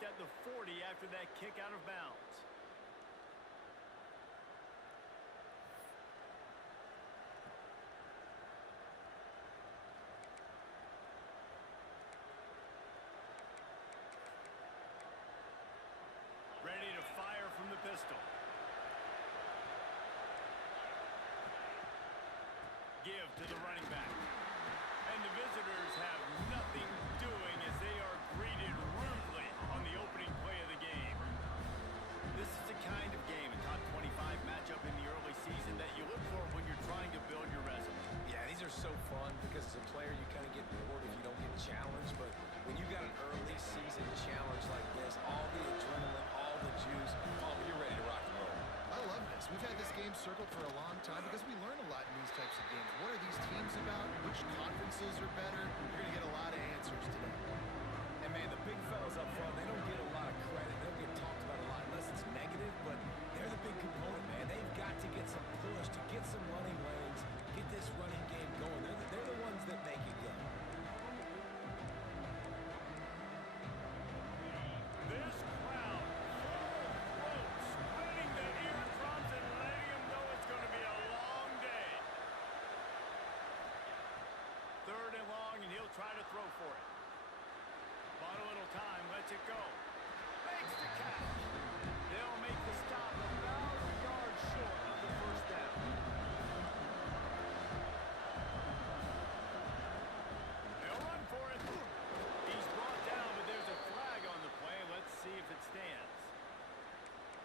placed at the 40 after that kick out of bounds. Ready to fire from the pistol. Give to the running back. And the visitors have nothing doing as they are greeted rudely on the opening play of the game. This is the kind of game, a top 25 matchup in the early season, that you look for when you're trying to build your resume. Yeah, these are so fun because as a player you kind of get bored if you don't get challenged, but when you got an early season challenge like this, all the adrenaline, all the juice, you're ready to rock and roll. I love this. We've had this game circled for a long time because we learn a lot in these types of games. What are these teams about? Which conferences are better? You're going to get a lot of answers today. And man, the big fellas up front, they don't get a lot of credit. They don't get talked about a lot unless it's negative, but they're the big component, man. They've got to get some push, to get some running lanes, get this running game going. They're the ones that make it go. This crowd, full throat, splitting the eardrums and letting them know it's going to be a long day. 3rd and long, and he'll try to throw for it. Bought a little time, lets it go. Makes the catch. They'll make the stop about a yard short of the first down. They'll run for it. He's brought down, but there's a flag on the play. Let's see if it stands.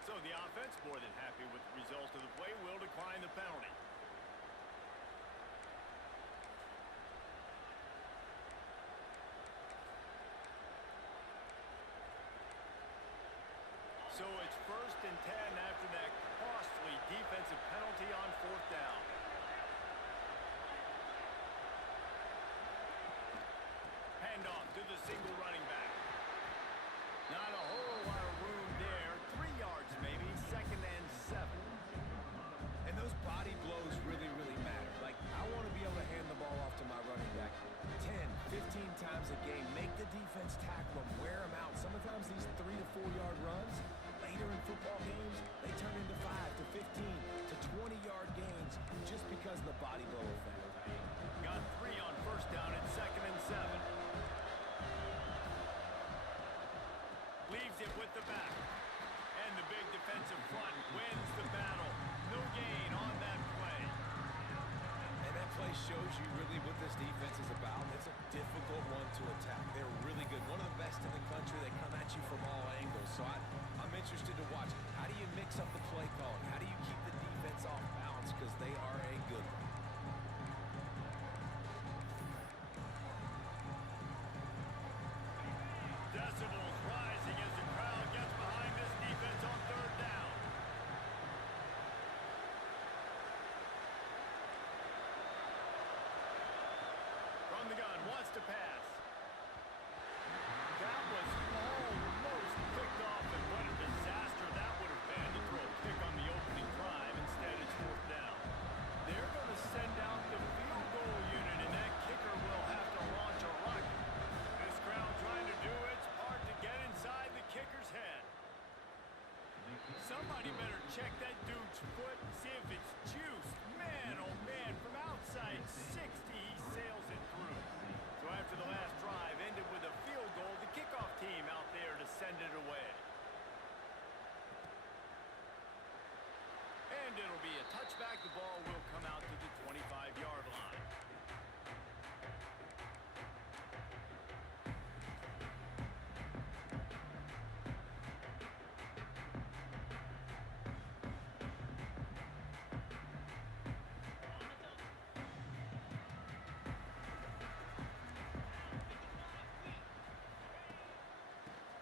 So the offense, more than happy with the result of the play, will decline the penalty. So it's 1st and 10 after that costly defensive penalty on 4th down. Handoff to the single running back. Not a whole lot of room there. 3 yards maybe, 2nd and 7. And those body blows really, really matter. Like, I want to be able to hand the ball off to my running back 10, 15 times a game. Make the defense tackle them, wear them out. Sometimes these 3 to 4 yard runs, later in football games, they turn into 5 to 15 to 20-yard gains just because of the body blow effect. Got 3 on 1st down and 2nd and 7. Leaves it with the back. And the big defensive front wins the battle. No gain on that play. And that play shows you really what this defense is about. It's a difficult one to attack. They're really good. One of the best in the country. They come at you from all angles. So I'm interested to watch. How do you mix up the play calling? How do you keep the defense off balance? Because they are a good one. Decibels rising as the crowd gets behind this defense on 3rd down. From the gun, wants to pass. That was almost picked off, and what a disaster that would have been to throw a pick on the opening drive. Instead, it's 4th down. They're going to send out the field goal unit, and that kicker will have to launch a rocket. This crowd trying to do its part to get inside the kicker's head. Somebody better check that dude's foot and see if it's juiced. Man, oh man, from outside 60, he sails it through. So after the last drive ended with a field goal, the kickoff team out there to send it away. And it'll be a touchback. The ball will come out to the 25-yard line.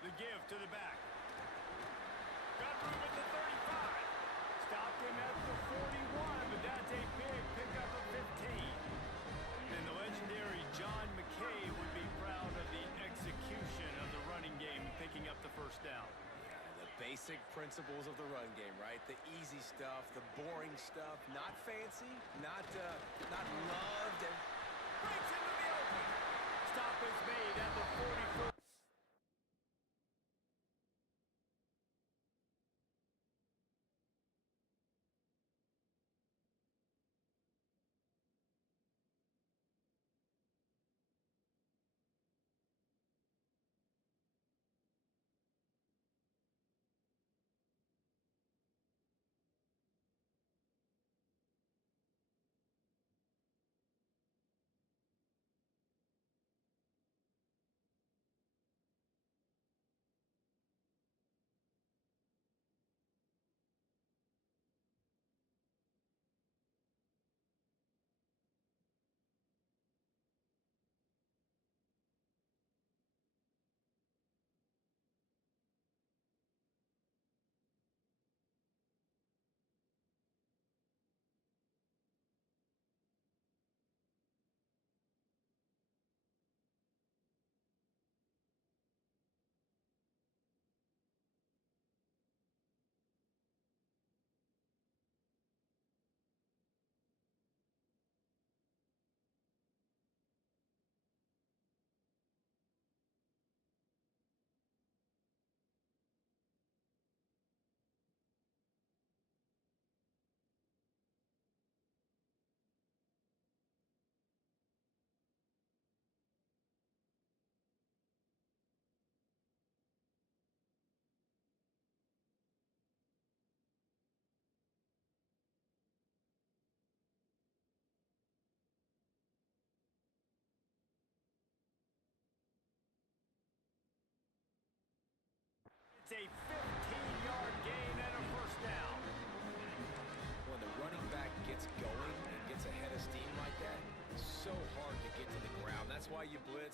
The give to the back. Got room at the 35. Stopped him at the 41, but that's a big pickup of 15. And the legendary John McKay would be proud of the execution of the running game, picking up the 1st down. Yeah, the basic principles of the run game, right? The easy stuff, the boring stuff, not fancy, not loved, and breaks into the open. Stop is made at the 44.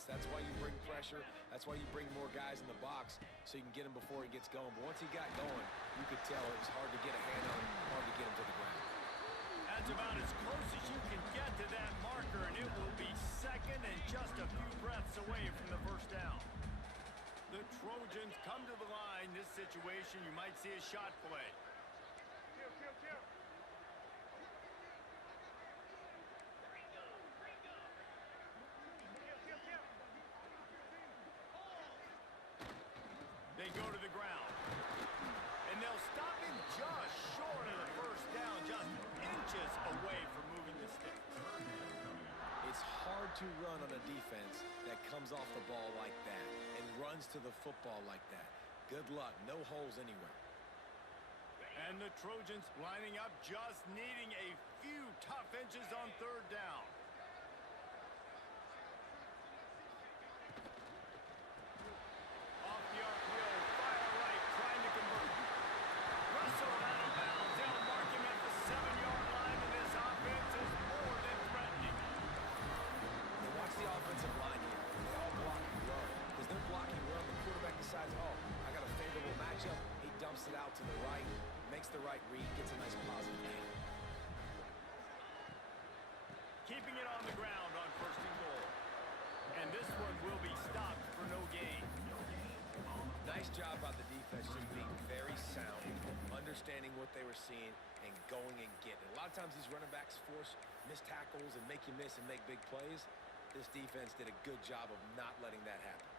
That's why you bring pressure. That's why you bring more guys in the box so you can get him before he gets going. But once he got going, you could tell it was hard to get a hand on him, hard to get him to the ground. That's about as close as you can get to that marker, and it will be second and just a few breaths away from the first down. The Trojans come to the line. This situation, you might see a shot play. They go to the ground. And they'll stop him just short of the first down, just inches away from moving the sticks. It's hard to run on a defense that comes off the ball like that and runs to the football like that. Good luck. No holes anywhere. And the Trojans lining up, just needing a few tough inches on third down. Off the arc wheel, fire right, trying to convert. Russell out of bounds. They'll mark him at the 7-yard line, and this offense is more than threatening. And watch the offensive line here. They all block and run. Because they're blocking run, the quarterback decides, oh, I got a favorable matchup. He dumps it out to the right, makes the right read, gets a nice positive gain. Keeping it on the ground on first and goal. And this one will be stopped for no gain. Nice job by the defense, just being very sound, understanding what they were seeing, and going and getting it. A lot of times these running backs force missed tackles and make you miss and make big plays. This defense did a good job of not letting that happen.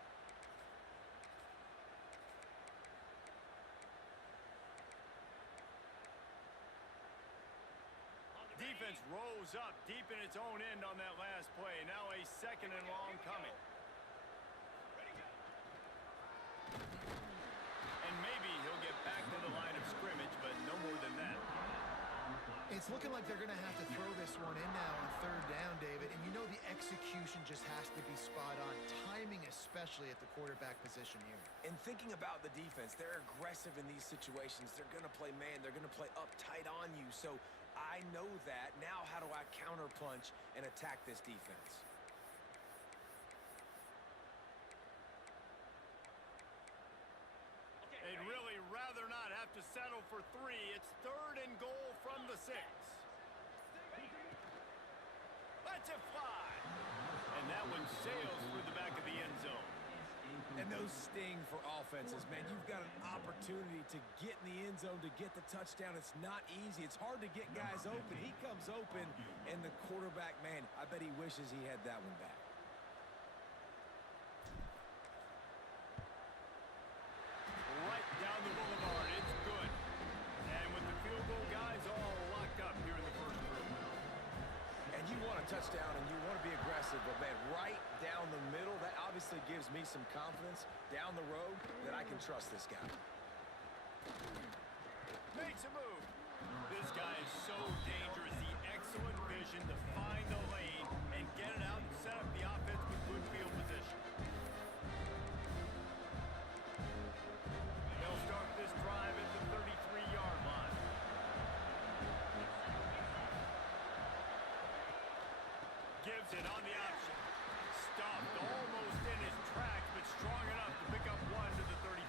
Defense rose up deep in its own end on that last play. Now a second and long coming. And maybe he'll get back to the line of scrimmage, but no more than that. It's looking like they're going to have to throw this one in now on third down, David. And you know the execution just has to be spot on. Timing especially at the quarterback position here. And thinking about the defense, they're aggressive in these situations. They're going to play man. They're going to play up tight on you. So I know that. Now how do I counterpunch and attack this defense? They'd really rather not have to settle for 3. It's third and goal from the 6. Let's it fly. And that one sails through the back of the end zone. And those sting for offenses, man. You've got an opportunity to get in the end zone, to get the touchdown. It's not easy. It's hard to get guys open. He comes open, and the quarterback, man, I bet he wishes he had that one back. Right down the boulevard. It's good. And with the field goal guys all locked up here in the first quarter. And you want a touchdown and you want to be aggressive, but man, right down the middle, that obviously gives me some confidence down the road that I can trust this guy. Makes a move. This guy is so dangerous. The excellent vision to find the lane and get it out and set up the offense with good field position. They'll start this drive at the 33-yard line. Gives it on the option. Stuffed almost in his tracks, but strong enough to pick up 1 to the 35.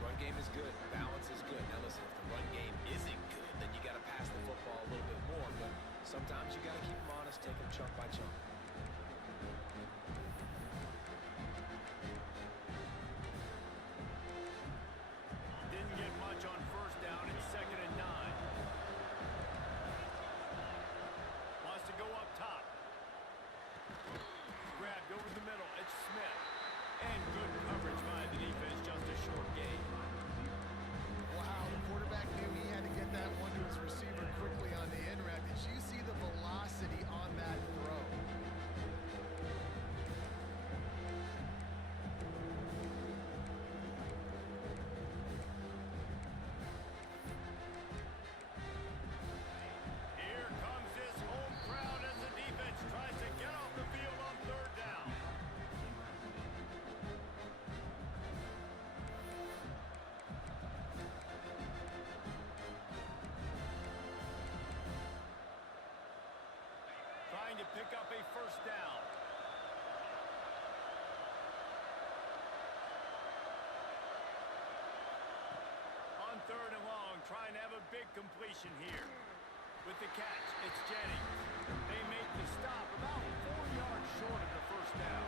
Run game is good. Balance is good. Now listen, if the run game isn't good, then you got to pass the football a little bit more. But sometimes you got to keep them honest, take them chunk by chunk. Didn't get much on first down. It's second and 9. Wants to go up top. Grabbed over the middle. It's Smith. And good coverage by the defense. Just a short gain. Wow, the quarterback knew he had to get that one to his receiver quickly on the in route. Did you see the velocity on that throw? Here comes this home crowd as the defense tries to get off the field on third down. Trying to pick up a first down. try and have a big completion here. With the catch, it's Jennings. They make the stop about 4 yards short of the first down.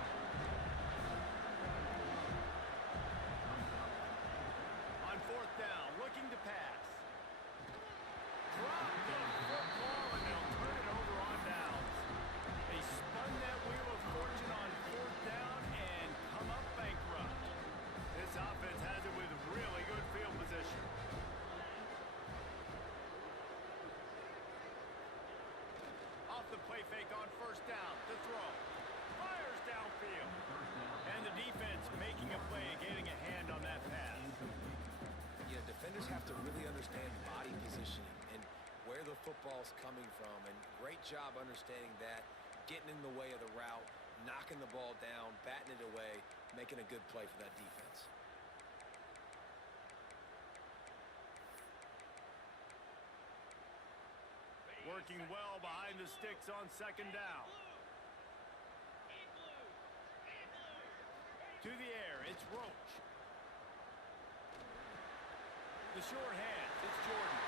On fourth down, looking to pass. Drop the football, and they'll turn it over on downs. They spun that wheel of fortune on fourth down and come up bankrupt. This offense has it with really good field position. Off the play fake on first down, to throw. Fires downfield. And the defense making a play and getting a hand on that pass. Yeah, defenders have to really understand body positioning and where the football's coming from. And great job understanding that, getting in the way of the route, knocking the ball down, batting it away, making a good play for that defense. Working well behind the sticks on second down. To the air, it's Roach. The short hand, it's Jordan.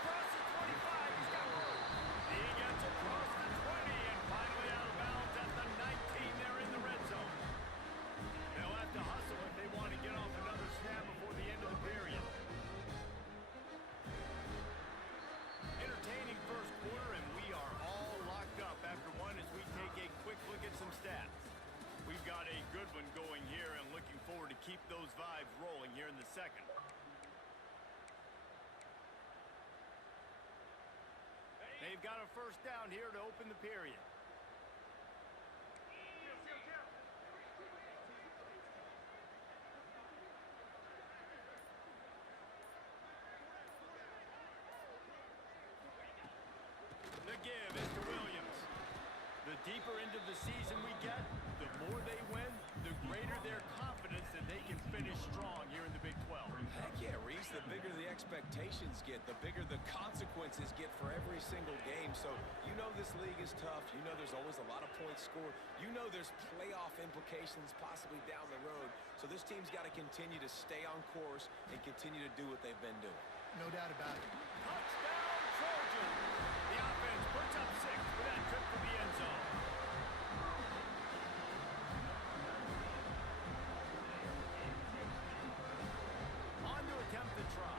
Across the 25, he's got room. He gets across the 20 and finally out of bounds at the 19 there in the red zone. They'll have to hustle if they want to get off another snap before the end of the period. Entertaining first quarter, and we are all locked up after one as we take a quick look at some stats. We've got a good one going here and looking forward to keep those vibes rolling here in the second. They've got a first down here to open the period. The give is to Williams. The deeper into the season we get, the more they win, the greater their confidence that they can finish strong here in the Big 12. Heck yeah, Reese, the bigger the expectations get, the bigger the consequences get for every single game. So you know this league is tough. You know there's always a lot of points scored. You know there's playoff implications possibly down the road. So this team's got to continue to stay on course and continue to do what they've been doing. No doubt about it. Touchdown, Trojans! The offense puts up 6 for that trip to the end zone. On to attempt the try.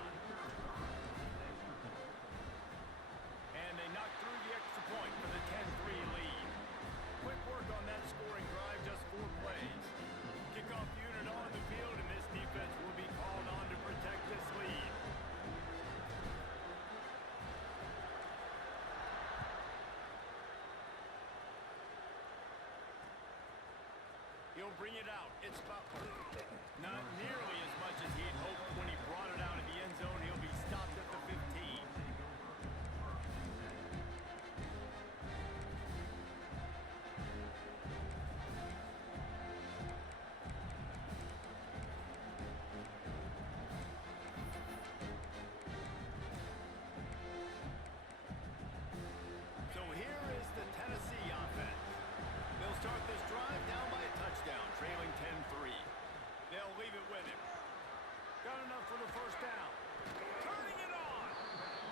And they knock through the extra point for the 10-3 lead. Quick work on that scoring drive, just 4 plays. Kickoff unit on the field, and this defense will be called on to protect this lead. He'll bring it out. It's Butler. Not nearly as much as he'd hoped when he brought it out of the end zone. He'll be stopped at the 15. So here is the Tennessee offense. They'll start this drive down by a touchdown, trailing 10-3. They'll leave it with him. Got enough for the first down. Turning it on.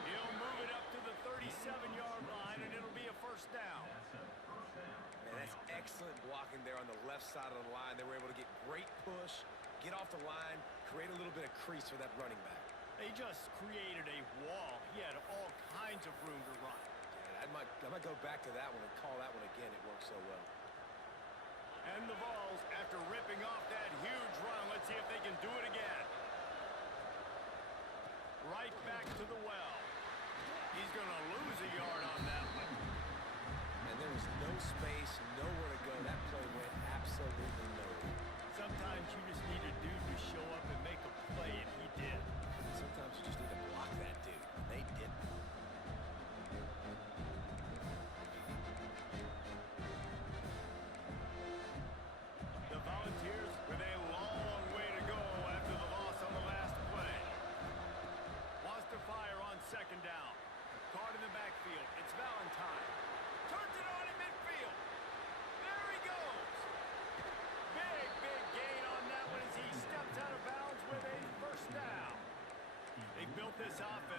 He'll move it up to the 37-yard line, and it'll be a first down. Man, that's excellent blocking there on the left side of the line. They were able to get great push, get off the line, create a little bit of crease for that running back. They just created a wall. He had all kinds of room to run. I might go back to that one and call that one again. It worked so well. And the Vols, after ripping off that huge run, let's see if they can do it again. Right back to the well. He's going to lose a yard on that one. And there was no space, nowhere to go. That play went absolutely nowhere. Sometimes you just need a dude to show up and make a play, and he did. Sometimes you just need to block that dude, and they didn't. The Volunteers with a long way to go after the loss on the last play. Wants to fire on second down. Caught in the backfield. It's Valentine. Turns it on in midfield. There he goes. Big gain on that one as he steps out of bounds with a first down. They built this offense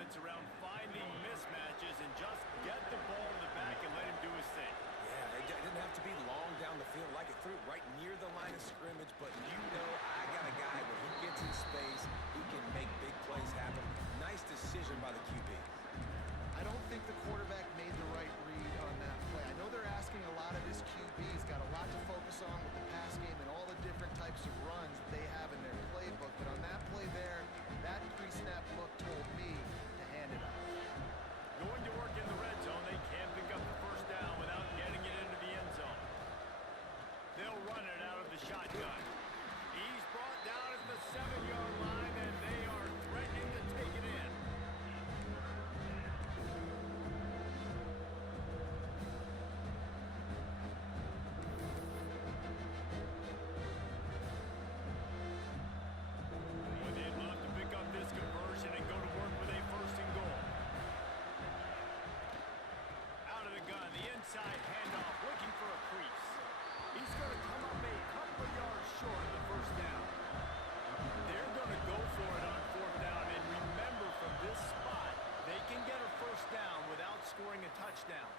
scoring a touchdown.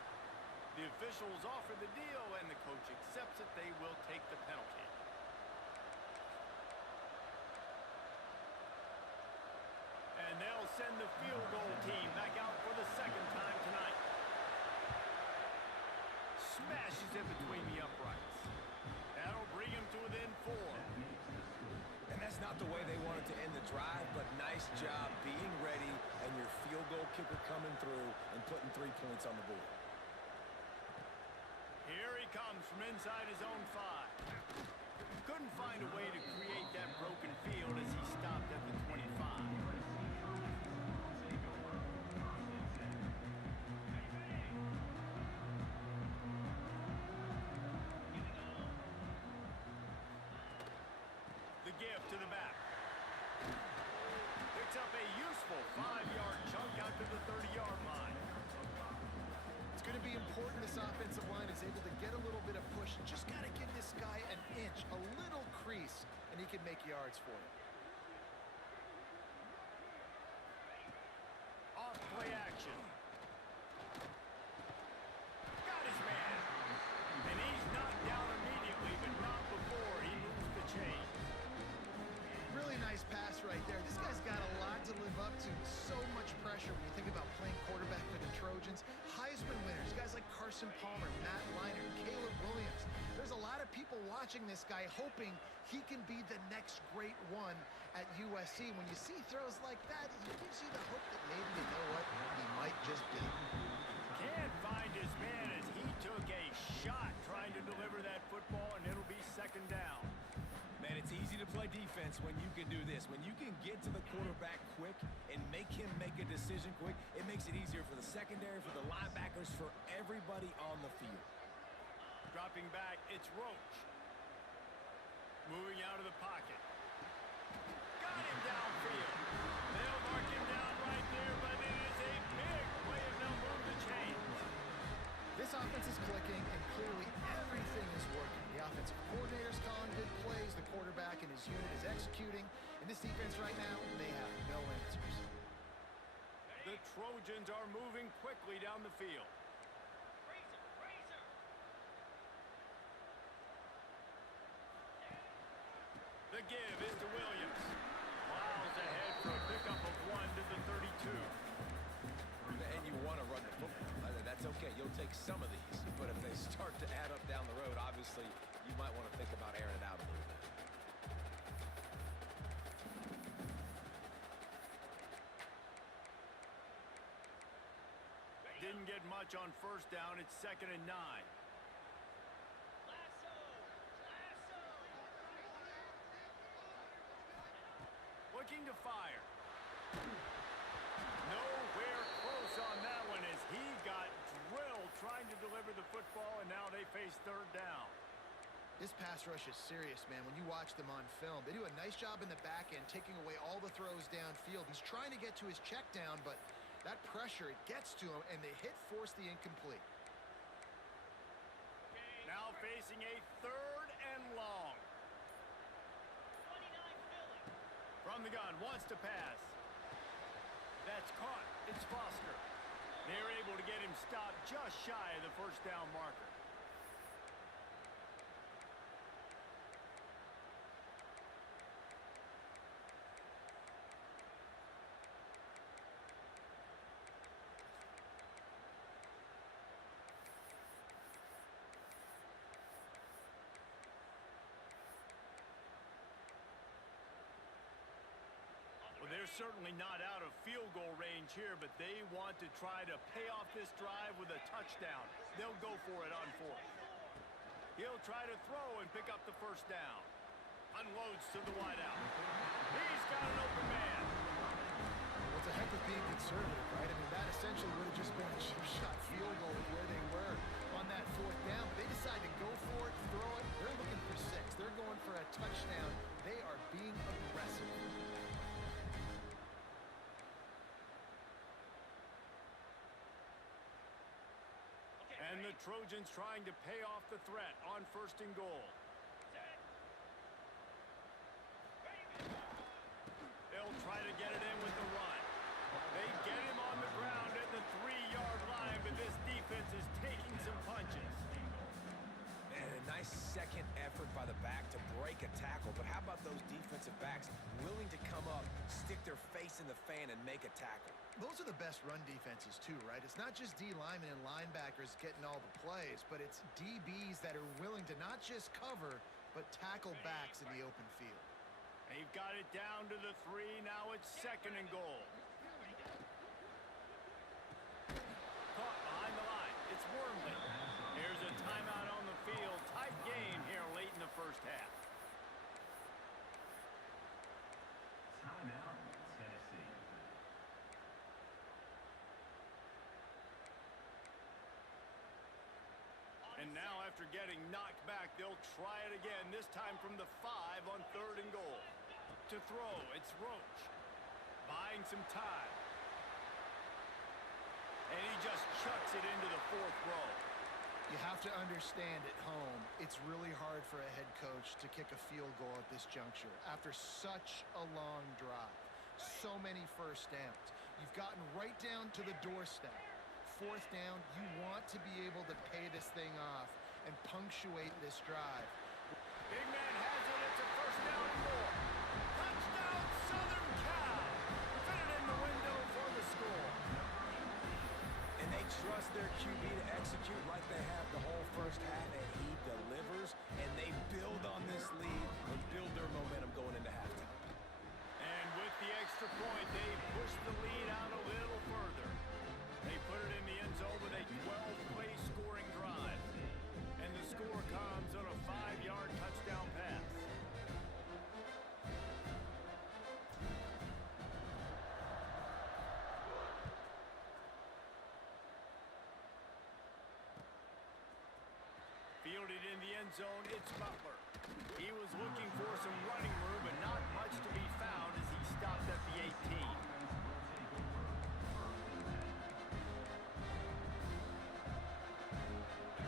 The officials offer the deal, and the coach accepts it. They will take the penalty. And they'll send the field goal team back out for the second time tonight. Smashes it between the uprights. That'll bring him to within 4. And that's not the way they wanted to end the drive, but nice job being ready and your field goal kicker coming through and putting 3 points on the board. Here he comes from inside his own 5. Couldn't find a way to create that broken field as he stopped at the 25. The give to the back. Picks up a useful 5-yard chunk out to the 30-yard line. It's going to be important this offensive line is able to get a little bit of push. Just got to give this guy an inch, a little crease, and he can make yards for you. Off play action. Got his man. And he's knocked down immediately, but not before he moves the chains. Really nice pass right there. This guy's got a lot to live up to. So much pressure when you think about playing quarterback for the Trojans. Heisman winners, guys like Carson Palmer, Matt Leinart, Caleb Williams. There's a lot of people watching this guy hoping he can be the next great one at USC. When you see throws like that, it gives you the hope that maybe, you know what, he might just be. Can't find his man as he took a shot trying to deliver that football, and it'll be second down. Man, it's easy to play defense when you can do this. When you can get to the quarterback quick and make him make a decision quick, it makes it easier for the secondary, for the linebackers, for everybody on the field. Dropping back, it's Roach. Moving out of the pocket. Got him downfield. They'll mark him down right there, but it is a big play and they'll move the chains. This offense is clicking, and clearly everything is working. The offensive coordinator's calling good plays, the quarterback and his unit is executing, and this defense right now, they have no answers. The Trojans are moving quickly down the field. The give is to Williams. Miles ahead for a pickup of 1 to the 32. And you want to run the football. That's okay. You'll take some of these. But if they start to add up down the road, obviously, you might want to think about airing it out a little bit. Didn't get much on first down. It's 2nd and 9. Looking to fire. Nowhere close on that one as he got drilled trying to deliver the football, and now they face third down. This pass rush is serious, man. When you watch them on film, they do a nice job in the back end, taking away all the throws downfield. He's trying to get to his check down, but that pressure, it gets to him, and the hit forced the incomplete. Now facing a 3rd and long. From the gun, wants to pass. That's caught. It's Foster. They're able to get him stopped just shy of the first down marker. Well, they're certainly not out of field goal range here, but they want to try to pay off this drive with a touchdown. They'll go for it on 4th. He'll try to throw and pick up the first down. Unloads to the wideout. He's got an open man. Well, it's a heck of being conservative, right? I mean, that essentially would have just been a chip shot field goal with where they were on that 4th down. But they decide to go for it, throw it. They're looking for 6. They're going for a touchdown. They are being aggressive. And the Trojans trying to pay off the threat on 1st and goal. They'll try to get it in with the run. They get him on the ground at the 3-yard line, but this backs willing to come up, stick their face in the fan, and make a tackle. Those are the best run defenses too, right? It's not just D linemen and linebackers getting all the plays, but it's DBs that are willing to not just cover, but tackle backs in the open field. They've got it down to the 3. Now it's 2nd and goal. Caught behind the line. It's Wormley. Here's a timeout on the field. Tight game here late in the first half. Timeout, Tennessee. And now after getting knocked back, they'll try it again, this time from the 5 on 3rd and goal. To throw, it's Roach. Buying some time. And he just chucks it into the 4th row. You have to understand at home, it's really hard for a head coach to kick a field goal at this juncture after such a long drive. So many first downs. You've gotten right down to the doorstep. 4th down, you want to be able to pay this thing off and punctuate this drive. Big man has it. It's a 1st down and more. Touchdown, Southern Cal. Fit it in the window for the score. And they trust their QB to execute like they have the whole first half, and he delivers, and they build on this lead and build their momentum going into halftime. And with the extra point, they push the lead out a little further. They put it in the end zone with a 12-play scoring drive. And the score comes on a 5-yard touchdown pass. Fielded in the end zone, it's Butler. He was looking for some running room, but not much to be found as he stopped at the 18.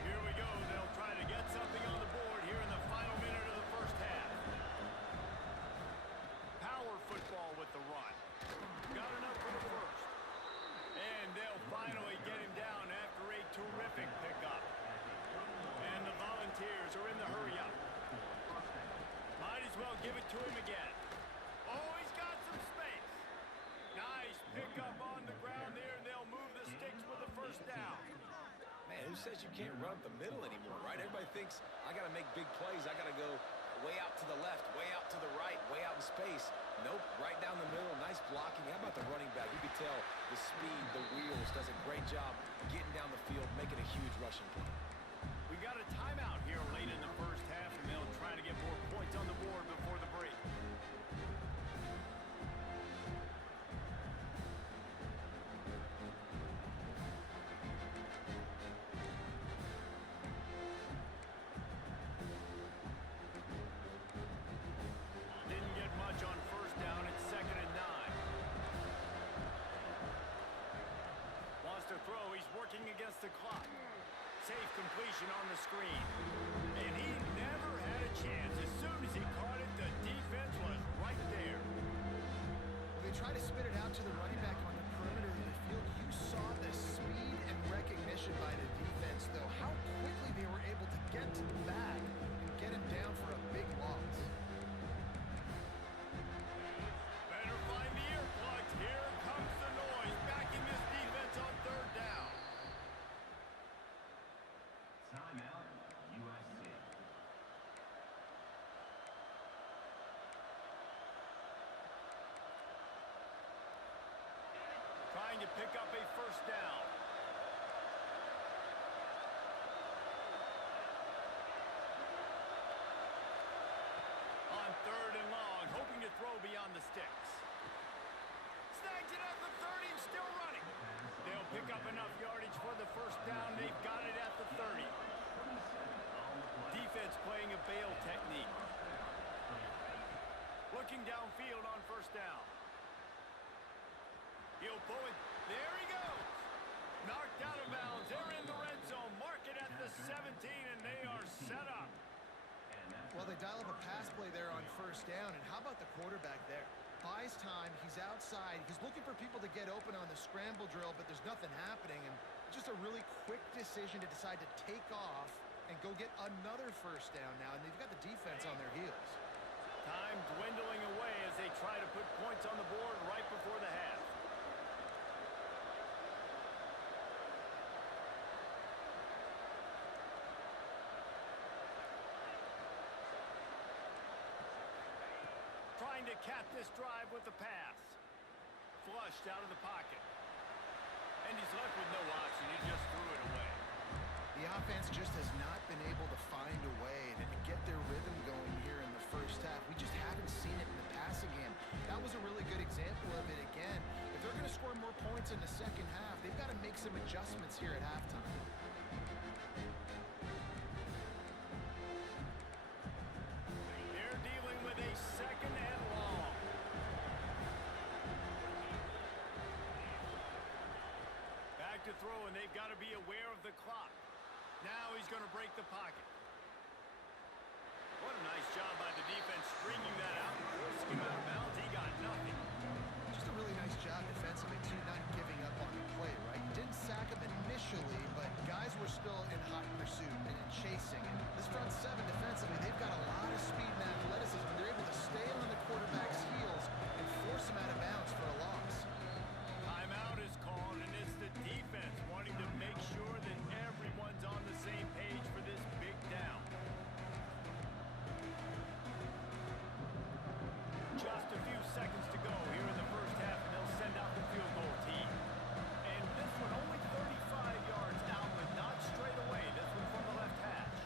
Here we go. They'll try to get something on the board here in the final minute of the first half. Power football with the run. Got enough for the first. And they'll finally get him down after a terrific pickup. And the Volunteers are in the hurry-up. Might as well give it to him again. Oh, he's got some space. Nice pickup on the ground there, and they'll move the sticks with the 1st down. Man, who says you can't run up the middle anymore, right? Everybody thinks, I got to make big plays. I got to go way out to the left, way out to the right, way out in space. Nope, right down the middle. Nice blocking. How about the running back? You can tell the speed, the wheels, does a great job getting down the field, making a huge rushing play. We got a timeout here late in the first half, and they'll try to get more points on the board before the break. Didn't get much on 1st down. It's 2nd and 9. Wants to throw. He's working against the clock. Safe completion on the screen. And he never had a chance. As soon as he caught it, the defense was right there. They try to spit it out to the running back on the perimeter of the field. You saw the speed and recognition by the defense, though. How quickly they were able to get to the back and get him down for a big loss. Better find the earplugs. Here comes the noise. Backing this defense on 3rd down. Timeout, USC. Trying to pick up a 1st down. On 3rd and long, hoping to throw beyond the sticks. Snags it at the 30 and still running. They'll pick up enough yardage for the 1st down. They've got it at the 30. Defense playing a bail technique. Looking downfield on 1st down. He'll pull it. There he goes. Knocked out of bounds. They're in the red zone. Mark it at the 17, and they are set up. Well, they dial up a pass play there on 1st down, and how about the quarterback there? Buys time, he's outside, he's looking for people to get open on the scramble drill, but there's nothing happening, and just a really quick decision to decide to take off and go get another 1st down now, and they've got the defense on their heels. Time dwindling away as they try to put points on the board right before the half. Trying to cap this drive with the pass. Flushed out of the pocket. And he's left with no option. He just threw it away. The offense just has not been able to find a way to get their rhythm going here in the first half. We just haven't seen it in the passing game. That was a really good example of it again. If they're going to score more points in the second half, they've got to make some adjustments here at halftime. They're dealing with a second and long. Back to throw, and they've got to be aware of the clock. Now he's going to break the pocket. What a nice job by the defense stringing that out and forcing him out of bounds. He got nothing. Just a really nice job defensively, too, not giving up on the play, right? Didn't sack him initially, but guys were still in hot pursuit and chasing. And this front seven defensively, they've got a lot of speed and athleticism. They're able to stay on the quarterback's heels and force him out of bounds for a loss. Timeout is called, and it's the defense wanting to make sure that everyone's on the same page for this big down. Just a few seconds to go here in the first half, and they'll send out the field goal team. And this one only 35 yards out, but not straight away. This one from the left hash.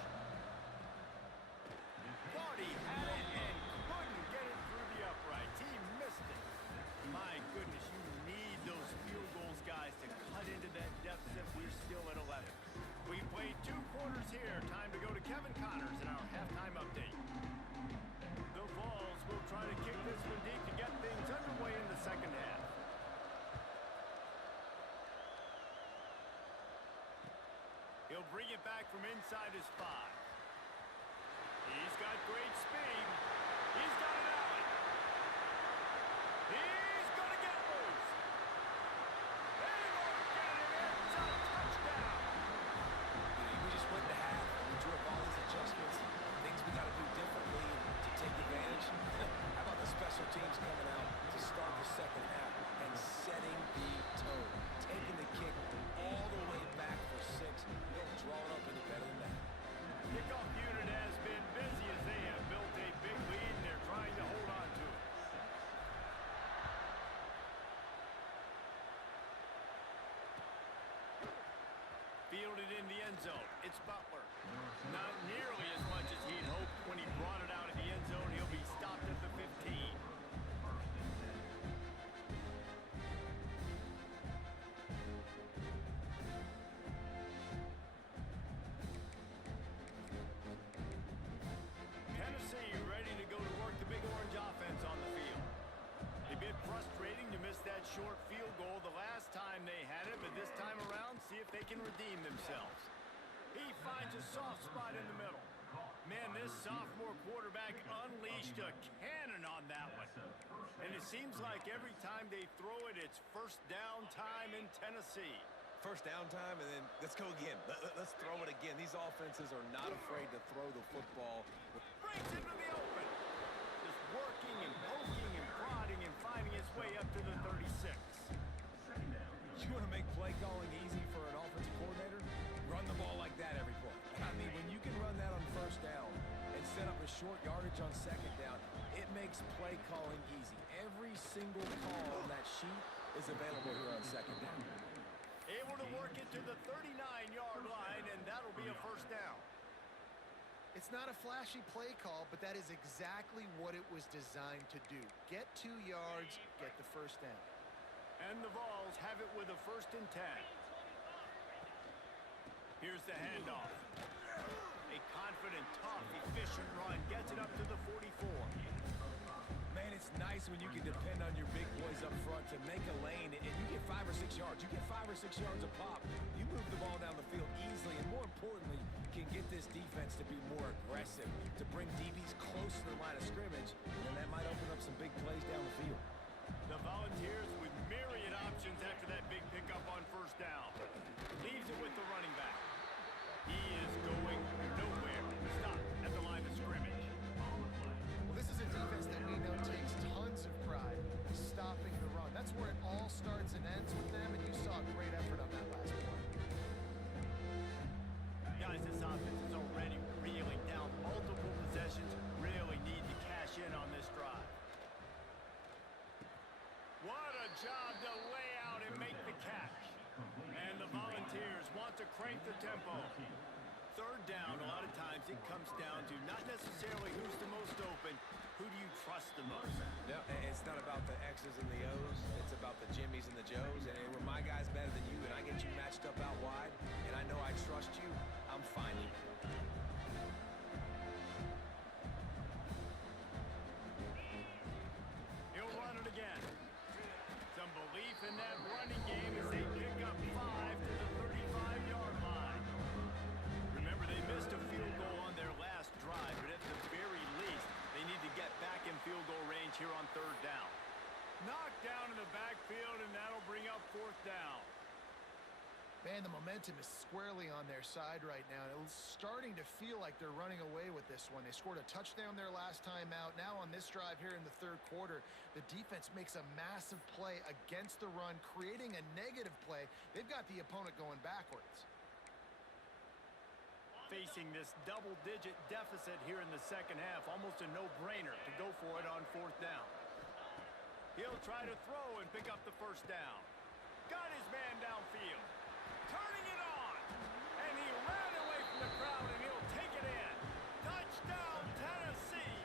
Thought he had it and couldn't get it through the uprights. He missed it. My goodness, you need those field goals, guys, to cut into that deficit. We're still at 11. We played 2 quarters here. Time to go to Kevin Connors in our halftime update. The Vols will try to kick this one deep to get things underway in the second half. He'll bring it back from inside his 5. He's got great speed. He's got it out. He's going to get loose. They won't get it. It's a touchdown. We just went to half. We drew up all these adjustments, things we got to do differently to take advantage. How about the special teams coming out to start the second half and setting the tone, taking the kick all the way back for 6. You don't draw it up any better than that. Kickoff unit has been busy as they have built a big lead, and they're trying to hold on to it. Fielded in the end zone. It's Butler. Not nearly as much as he'd hoped when he brought it out of the end zone. He'll be stopped at the 15. Tennessee ready to go to work the Big Orange offense on the field. A bit frustrating to miss that short field goal the last time they had it, but this time around, see if they can redeem themselves. He finds a soft spot in the middle. Man, this sophomore quarterback unleashed a cannon on that one. And it seems like every time they throw it, it's first down time in Tennessee. First down time, and then let's go again. Let's throw it again. These offenses are not afraid to throw the football. Breaks into the open. Just working and poking and prodding and finding its way up to the 36. You want to make play calling easy for an offensive coordinator? Run the ball like that every play. I mean, when you can run that on first down and set up a short yardage on second down, it makes play calling easy. Every single call on that sheet is available here on second down. Able to work it to the 39-yard line, and that'll be a first down. It's not a flashy play call, but that is exactly what it was designed to do. Get 2 yards, get the first down. And the Vols have it with a 1st and 10. Here's the handoff. A confident, tough, efficient run gets it up to the 44. Man, it's nice when you can depend on your big boys up front to make a lane, and you get 5 or 6 yards. You get 5 or 6 yards a pop. You move the ball down the field easily, and more importantly, can get this defense to be more aggressive, to bring DBs close to the line of scrimmage, and that might open up some big plays down the field. The Volunteers with myriad options after that big pickup on first down. Leaves it with the running back. He is going nowhere. Stop at the line of scrimmage. Well, this is a defense crank the tempo. Third down, a lot of times it comes down to not necessarily who's the most open, who do you trust the most? Yeah, it's not about the X's and the O's. It's about the Jimmies and the Joes. And when my guy's better than you and I get you matched up out wide, and I know I trust you, I'm finding you. He'll run it again. Some belief in that running game as they pick up 5 to the 35-yard line. Remember, they missed a field goal on their last drive, but at the very least, they need to get back in field goal range here on third down. Knocked down in the backfield, and that'll bring up fourth down. Man, the momentum is squarely on their side right now. It's starting to feel like they're running away with this one. They scored a touchdown their last time out. Now on this drive here in the third quarter, the defense makes a massive play against the run, creating a negative play. They've got the opponent going backwards. Facing this double-digit deficit here in the second half, almost a no-brainer to go for it on fourth down. He'll try to throw and pick up the first down. Got his man downfield. Turning it on. And he ran away from the crowd, and he'll take it in. Touchdown, Tennessee.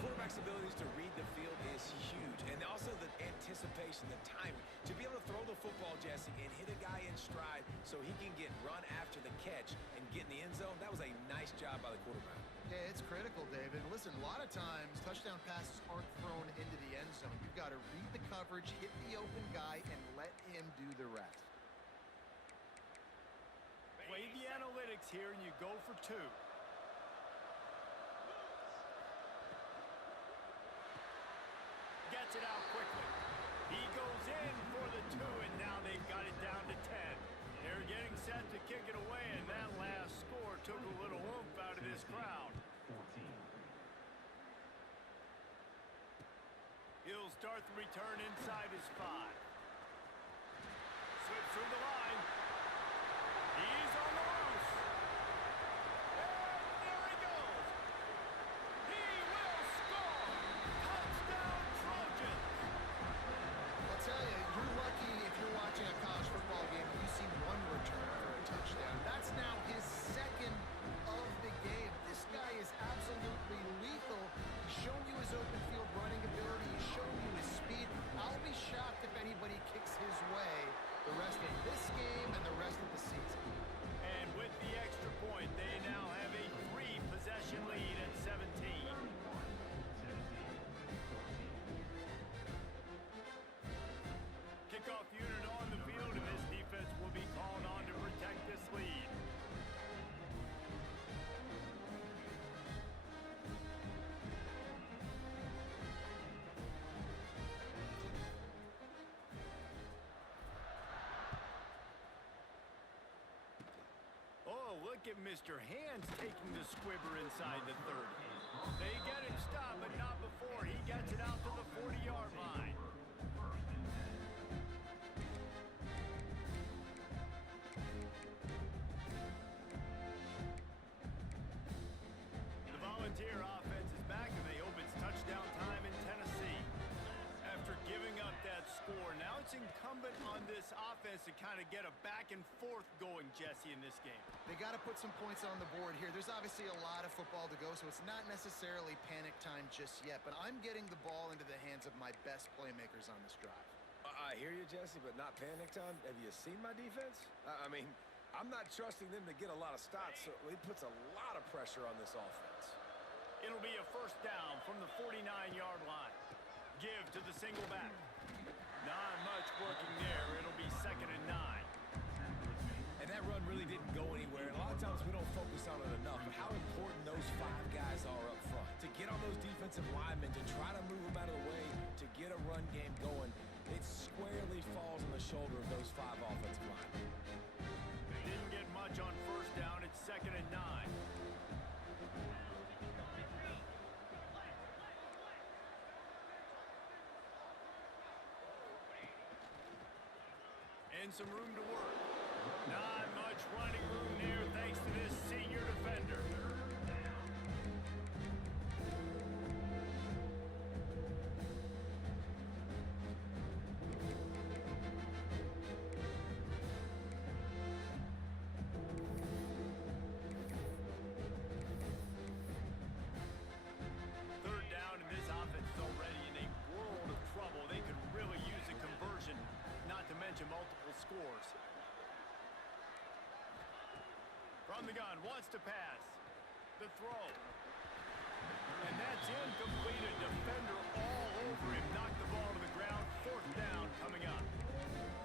Quarterback's abilities to read the field is huge. And also the anticipation, the timing. To be able to throw the football, Jesse, and hit a guy in stride so he can get run after the catch and get in the end zone, that was a nice job by the quarterback. Yeah, it's critical, David. Listen, a lot of times touchdown passes aren't thrown into the end zone. You've got to read the coverage, hit the open guy, and let him do the rest. Play the analytics here, and you go for two. Gets it out quickly. He goes in for the two, and now they've got it down to 10. They're getting set to kick it away, and that last score took a little oomph out of this crowd. 14. He'll start the return inside his 5. Slips through the line. He's on the loose. And there he goes. He will score. Touchdown, Trojans. I'll tell you, you're lucky if you're watching a college football game and you see one return for a touchdown. That's now his second of the game. This guy is absolutely lethal. He's shown you his open field running ability. He's shown you his speed. I'll be shocked if anybody kicks his way the rest of this game and the rest of the season. And with the extra point, they now have a 3-possession lead at 17. Kickoff unit on the field, and this defense will be called on to protect this lead. Oh, look at Mr. Hands taking the squibber inside the 30. They get him stopped, but not before he gets it out to the 40-yard line. The Volunteer offense is back, and they hope it's touchdown time in Tennessee. After giving up that score, now it's incumbent on this offense to kind of get a back and forth going, Jesse, in this game. They got to put some points on the board here. There's obviously a lot of football to go, so it's not necessarily panic time just yet, but I'm getting the ball into the hands of my best playmakers on this drive. I hear you, Jesse, but not panic time. Have you seen my defense? I mean, I'm not trusting them to get a lot of stops, so it puts a lot of pressure on this offense. It'll be a first down from the 49-yard line. Give to the single back. Not much working there. It'll be 2nd and 9. And that run really didn't go anywhere. And a lot of times we don't focus on it enough, but how important those 5 guys are up front. To get on those defensive linemen, to try to move them out of the way, to get a run game going, it squarely falls on the shoulder of those 5 offensive linemen. Didn't get much on first down. It's 2nd and 9. And some room to work. Not much running room there thanks to this senior defender. scores. From the gun, wants to pass. The throw. And that's incomplete. A defender all over him. Knocked the ball to the ground. Fourth down coming up.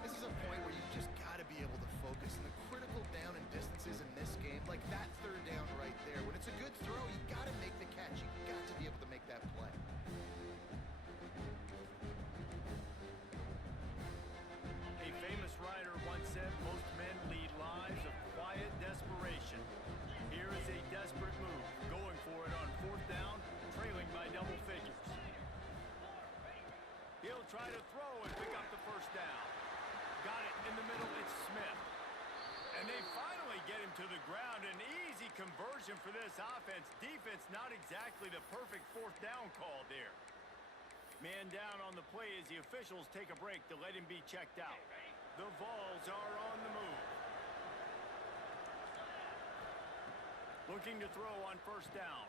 This is a point where you just got to be able to focus. And the critical down and distances in this game, like that third down right there. When it's a good throw, you got to make the catch. You got to be able to make that play. A famous writer once said, most men lead lives of quiet desperation. Here is a desperate move, going for it on fourth down, trailing by double figures. He'll try to throw and pick up the first down. Got it in the middle, it's Smith. And they finally get him to the ground. An easy conversion for this offense. Defense not exactly the perfect fourth down call there. Man down on the play as the officials take a break to let him be checked out. The Vols are on the move. Looking to throw on first down.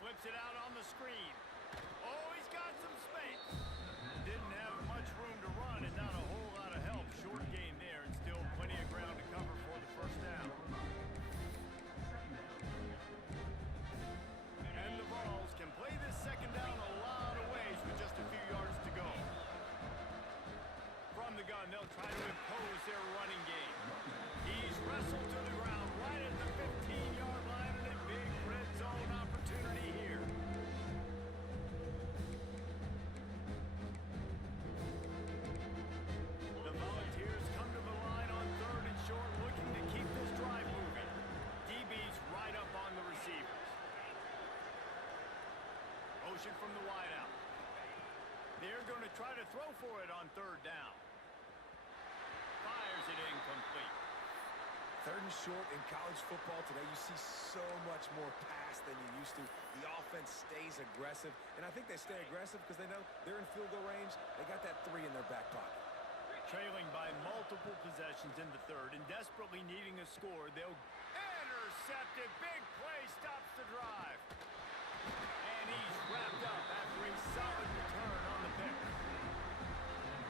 Flips it out on the screen. Oh, he's got some space. Didn't have much room to run and not a whole lot of help. Short gain there and still plenty of ground to cover for the first down. And the Vols can play this second down a lot of ways with just a few yards to go. From the gun, they'll try to impose their running game. He's wrestled to the ground right at the 15-yard line and a big red zone opportunity here. The Volunteers come to the line on third and short, looking to keep this drive moving. DB's right up on the receivers. Motion from the wideout. They're going to try to throw for it on third down. Fires it incomplete. Third and short in college football today, you see so much more pass than you used to. The offense stays aggressive, and I think they stay aggressive because they know they're in field goal range. They got that 3 in their back pocket. Trailing by multiple possessions in the third and desperately needing a score, they'll intercept it. Big play stops the drive. And he's wrapped up after a solid return on the pick.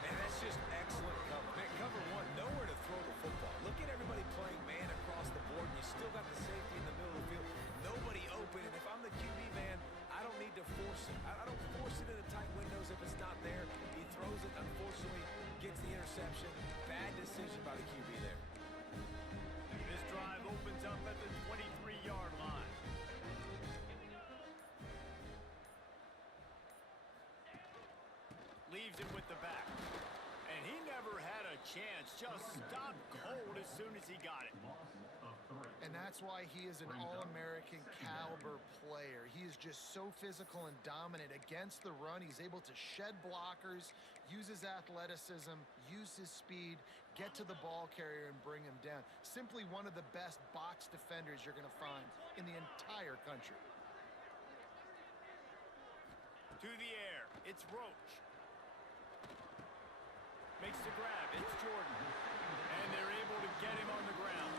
And that's just excellent cover. Man, cover one, nowhere to throw the football. Look at everybody playing man across the board, and you still got the safety in the middle of the field. Nobody open, and if I'm the QB man, I don't need to force it. I don't force it into tight windows if it's not there. He throws it, unfortunately, gets the interception. Bad decision by the QB there. This drive opens up at the 23-yard line. Leaves it with the back. And he never had a chance. Just stopped cold as soon as he got it. And that's why he is an All-American caliber player. He is just so physical and dominant against the run. He's able to shed blockers, use his athleticism, use his speed, get to the ball carrier and bring him down. Simply one of the best box defenders you're going to find in the entire country. To the air. It's Roach. Makes the grab. It's Jordan. And they're able to get him on the ground.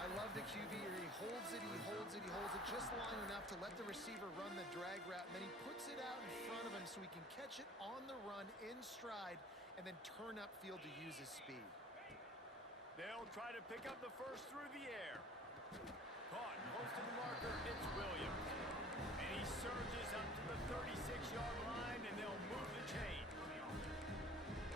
I love the QB here. He holds it, he holds it, he holds it just long enough to let the receiver run the drag route, and then he puts it out in front of him so he can catch it on the run in stride and then turn upfield to use his speed. They'll try to pick up the first through the air. Caught close to the marker. It's Williams. And he surges up to the 36-yard line, and they'll move the chain.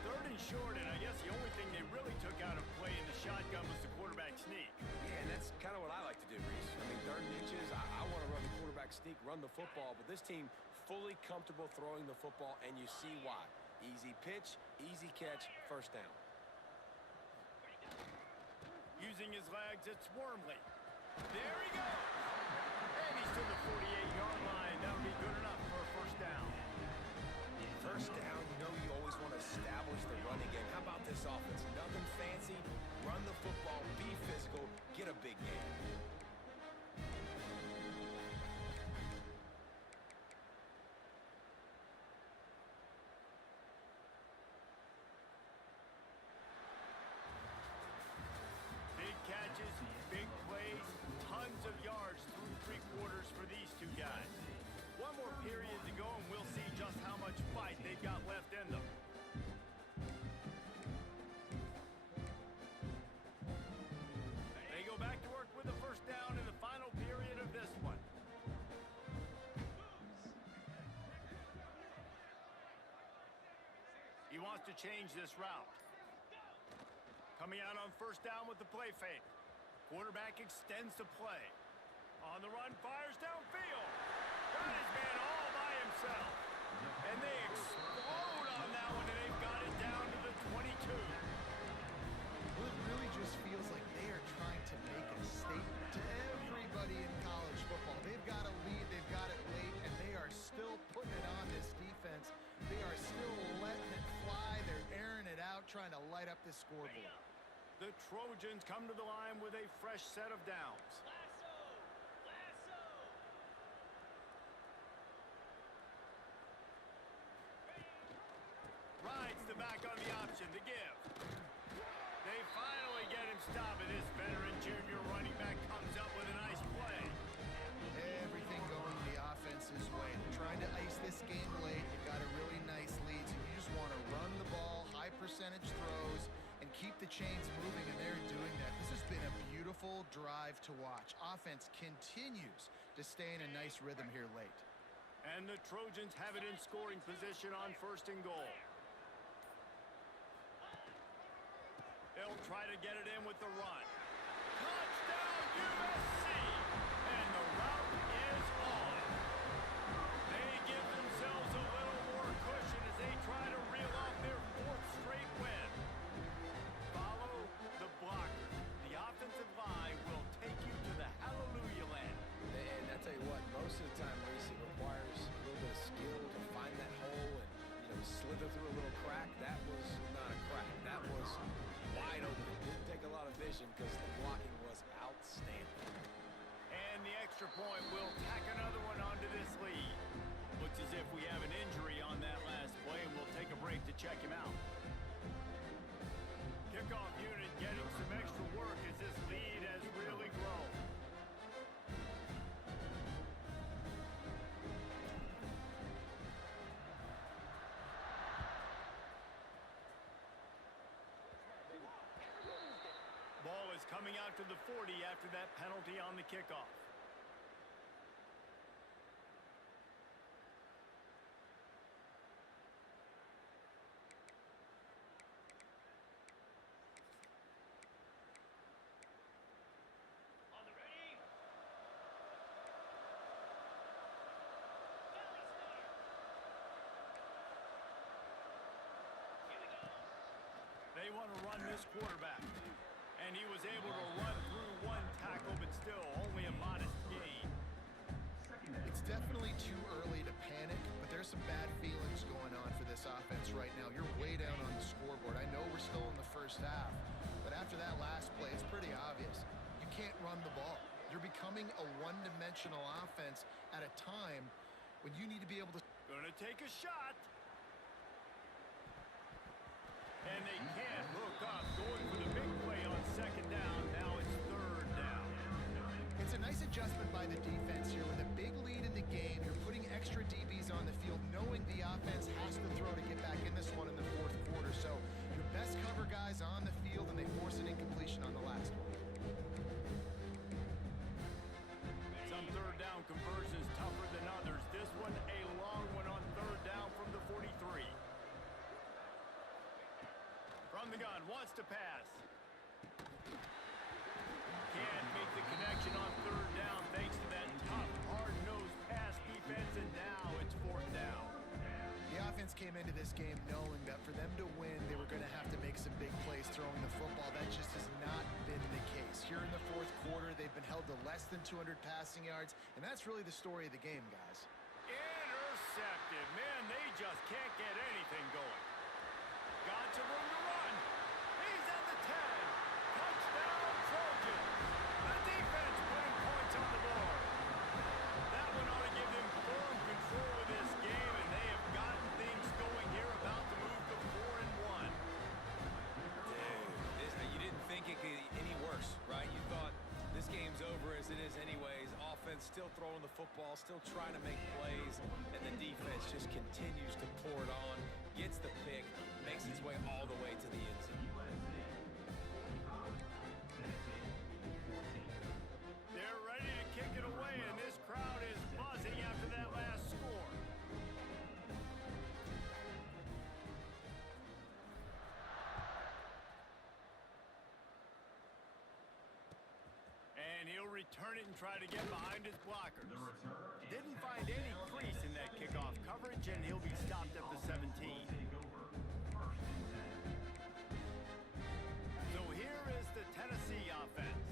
Third and short, and I guess the only thing they really took out of play in the shotgun was the quarterback sneak. Yeah, and that's kind of what I like to do, Reese. I mean, third and inches, I want to run the quarterback sneak, run the football, but this team fully comfortable throwing the football, and you see why. Easy pitch, easy catch, first down. Using his legs, it's Wormley. There he goes! And he's to the 48-yard line. That'll be good enough for a first down. First down, you know you always want to establish the running game. How about this offense? Nothing fancy. Run the football, be physical, get a big game. Big catches, big plays, tons of yards through three quarters for these two guys. One more period to go, and we'll see just how much fight they've got left in them. to change this route. Coming out on first down with the play fake. Quarterback extends the play. On the run, fires downfield. Got his man all by himself. And they explode on that one, and they've got it down to the 22. Well, it really just feels like they are trying to make a statement to everybody in college football. They've got a lead, they've got it late, and they are still putting it on this defense. They are still letting it fly. They're airing it out, trying to light up this scoreboard. The Trojans come to the line with a fresh set of downs. Rides the back on the option to give. They finally get him stopped, and this veteran junior running back comes up with a nice play. Everything going the offense's way. They're trying to ice this game late. They've got a really nice lead, so you just want to run the ball, high percentage throws, and keep the chains moving, and they're doing that. This has been a beautiful drive to watch. Offense continues to stay in a nice rhythm here late. And the Trojans have it in scoring position on first and goal. They'll try to get it in with the run. Touchdown, USC! And the route is on. They give themselves a little more cushion as they try to reel off their fourth straight win. Follow the blocker. The offensive line will take you to the hallelujah land. And I tell you what, most of the time racing requires a little bit of skill to find that hole and slither through a little crack. That was not a crack. That was wide open. It didn't take a lot of vision because the blocking was outstanding. And the extra point will tack another one onto this lead. Looks as if we have an injury on that last play, and we'll take a break to check him out. Kickoff unit getting some extra work as this lead has really grown. Ball is coming out to the 40 after that penalty on the kickoff. They want to run this quarterback. And he was able to run through one tackle, but still only a modest gain. It's definitely too early to panic, but there's some bad feelings going on for this offense right now. You're way down on the scoreboard. I know we're still in the first half, but after that last play, it's pretty obvious. You can't run the ball. You're becoming a one-dimensional offense at a time when you need to be able to... Gonna take a shot. And they can't hook up. Going for the big play on second down. Now it's third down. It's a nice adjustment by the defense here. With a big lead in the game, you're putting extra DBs on the field, knowing the offense has to throw to get back in this one in the fourth quarter. So your best cover guys on the field, and they force an incompletion on the last one. Some third down conversions tougher than others. This one a long one on third down from the 43. From the gun, wants to pass. Can't make the connection on third down thanks to that tough, hard-nosed pass defense, and now it's fourth down. The offense came into this game knowing that for them to win, they were going to have to make some big plays throwing the football. That just has not been the case. Here in the fourth quarter, they've been held to less than 200 passing yards, and that's really the story of the game, guys. Intercepted. Man, they just can't get anything going. Got some room to run. He's at the 10. Touchdown, Trojan. The defense putting points on the board. That one ought to give them firm control of this game, and they have gotten things going here, about to move to 4-1. Dude, you didn't think it could get any worse, right? You thought this game's over as it is anyways. Offense still throwing the football, still trying to make plays, and the defense just continues to pour it on, gets the pick, makes its way all the way to the end zone. They're ready to kick it away, and this crowd is buzzing after that last score. And he'll return it and try to get behind his blockers. The return is Didn't find any crease in that kickoff coverage, and he'll be stopped at the 17. take over. First and 10. So here is the Tennessee offense.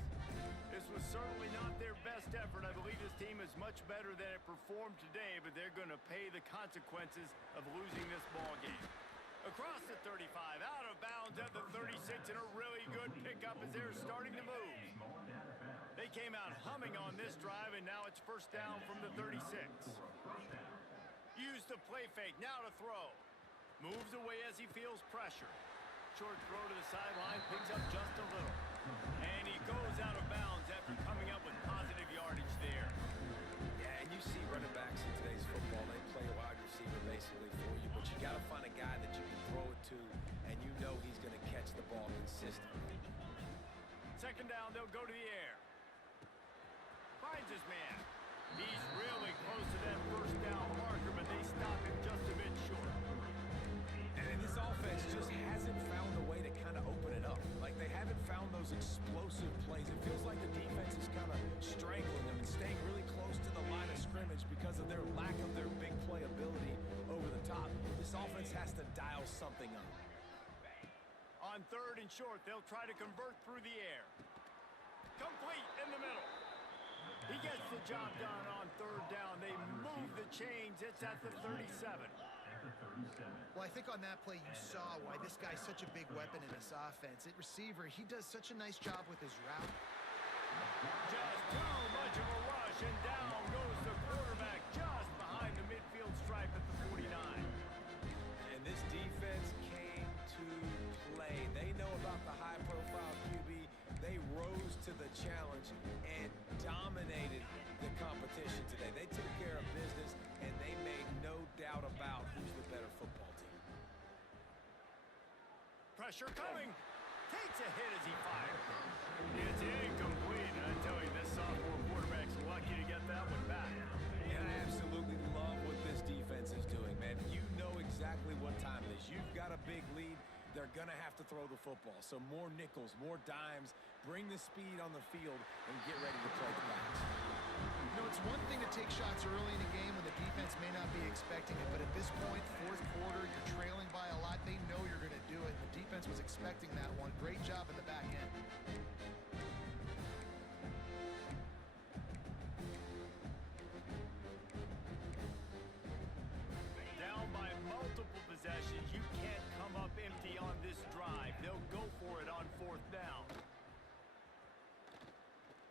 This was certainly not their best effort. I believe this team is much better than it performed today, but they're going to pay the consequences of losing this ball game. Across the 35, out of bounds at the 36, and a really good pickup as they're starting to move. They came out humming on this drive, and now it's first down from the 36. Use the play fake, now to throw. Moves away as he feels pressure. Short throw to the sideline, picks up just a little. And he goes out of bounds after coming up with positive yardage there. Yeah, and you see running backs in today's football, they play a wide receiver basically for you, but you got to find a guy that you can throw it to, and you know he's going to catch the ball consistently. Second down, they'll go to the air. Finds his man. He's really close to that first down marker, but they stop him just a bit short. And this offense just hasn't found a way to kind of open it up. Like, they haven't found those explosive plays. It feels like the defense is kind of strangling them and staying really close to the line of scrimmage because of their lack of their big play ability over the top. This offense has to dial something up. On third and short, they'll try to convert through the air. Complete in the middle. He gets the job done on third down. They move the chains. It's at the 37. Well, I think on that play you saw why this guy's such a big weapon in this offense. At receiver, he does such a nice job with his route. Just too much of a rush, and down goes the quarterback just behind the midfield stripe at the 49. And this defense came to play. They know about the high-profile QB. They rose to the challenge and dominated the competition today. They took care of business, and they made no doubt about who's the better football team. Pressure coming. Takes a hit as he fires. It's incomplete. And I tell you, this sophomore quarterback's lucky to get that one back. And I absolutely love what this defense is doing, man. You know exactly what time it is. You've got a big lead. They're going to have to throw the football. So more nickels, more dimes, bring the speed on the field, and get ready to play the backs. You know, it's one thing to take shots early in a game when the defense may not be expecting it, but at this point, fourth quarter, you're trailing by a lot. They know you're going to do it. The defense was expecting that one. Great job at the back end. Down by multiple possessions. You can't come up empty on this drive. They'll go for it on fourth down.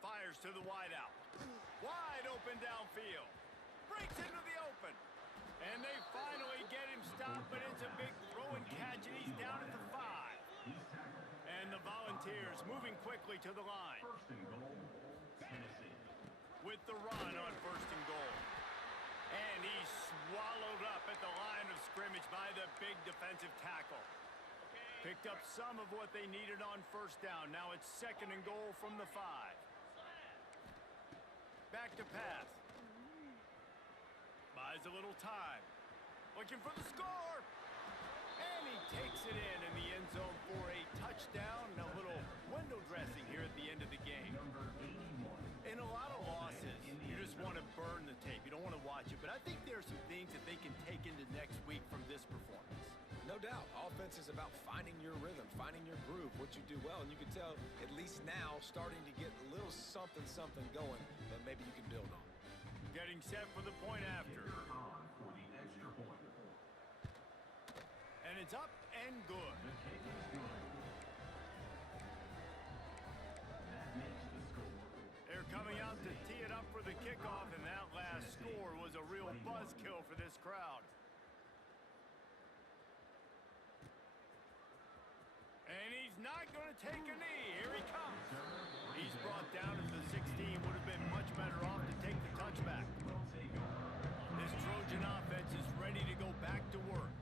Fires to the wideout. Wide open downfield. Breaks into the open. And they finally get him stopped, but it's a big throw and catch, and he's down at the 5. And the Volunteers moving quickly to the line. First and goal, Tennessee. With the run on first and goal. And he's swallowed up at the line of scrimmage by the big defensive tackle. Picked up some of what they needed on first down. Now it's second and goal from the 5. Back to pass. Buys a little time. Looking for the score. And he takes it in the end zone for a touchdown and a little window dressing here at the end of the game. Number 81. In a lot of losses, you just want to burn the tape. You don't want to watch it. But I think there are some things that they can take into next week from this performance. No doubt. Offense is about finding your rhythm, finding your groove, what you do well. And you can tell, at least now, starting to get a little something going that maybe you can build on. Getting set for the point after. On for the extra point. And it's up and good. The kick is good. That makes the score. They're coming out to tee it up for the kickoff, and that last score was a real buzzkill for this crowd. And he's not going to take a knee. Here he comes. He's brought down at the 16. Would have been much better off to take the touchback. This Trojan offense is ready to go back to work.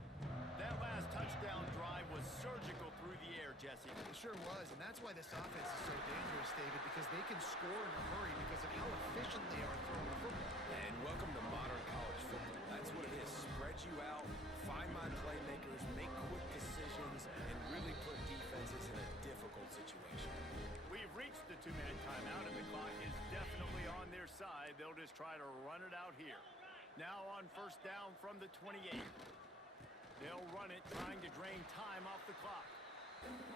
That last touchdown drive was surgical through the air, Jesse. It sure was, and that's why this offense is so dangerous, David, because they can score in a hurry because of how efficient they are throwing the football. And welcome to modern college football. That's what it is. Spread you out, find my playmakers, make quick decisions, and really put defenses in a difficult situation. We've reached the 2-minute timeout, and the clock is side, they'll just try to run it out here. Now on first down from the 28. They'll run it, trying to drain time off the clock.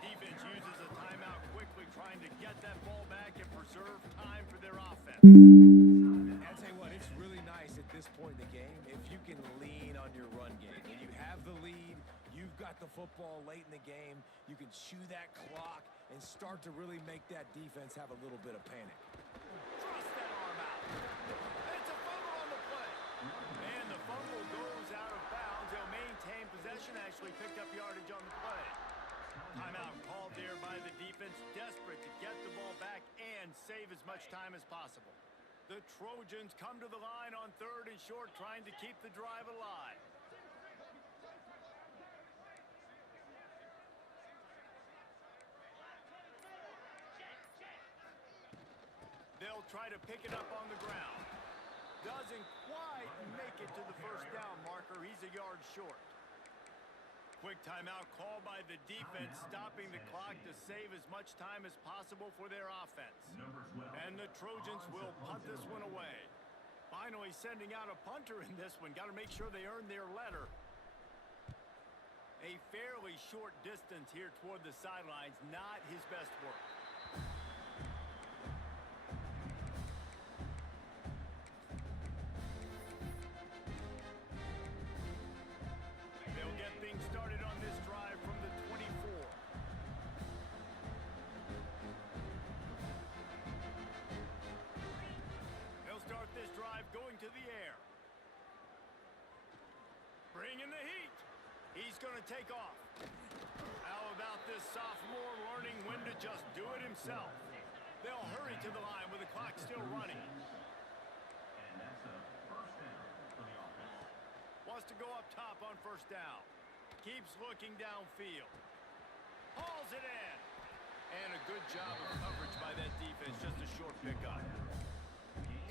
Defense uses a timeout quickly, trying to get that ball back and preserve time for their offense. I'll tell you what, it's really nice at this point in the game if you can lean on your run game. When you have the lead, you've got the football late in the game, you can chew that clock and start to really make that defense have a little bit of panic. Thrust that arm out. It's a fumble on the play. And the fumble goes out of bounds. They'll maintain possession, actually picked up yardage on the play. Timeout called there by the defense, desperate to get the ball back and save as much time as possible. The Trojans come to the line on 3rd and short, trying to keep the drive alive. They'll try to pick it up on the ground. Doesn't quite make it to the first down marker. He's a yard short. Quick timeout called by the defense, stopping the clock to save as much time as possible for their offense. And the Trojans will punt this one away. Finally sending out a punter in this one. Got to make sure they earn their letter. A fairly short distance here toward the sidelines, not his best work. They'll get things started on this drive from the 24. They'll start this drive going to the air. Bringing the heat. He's going to take off. How about this sophomore learning when to just do it himself? They'll hurry to the line with the clock still running. And that's a first down for the offense. Wants to go up top on first down. Keeps looking downfield. Hauls it in. And a good job of coverage by that defense. Just a short pickup.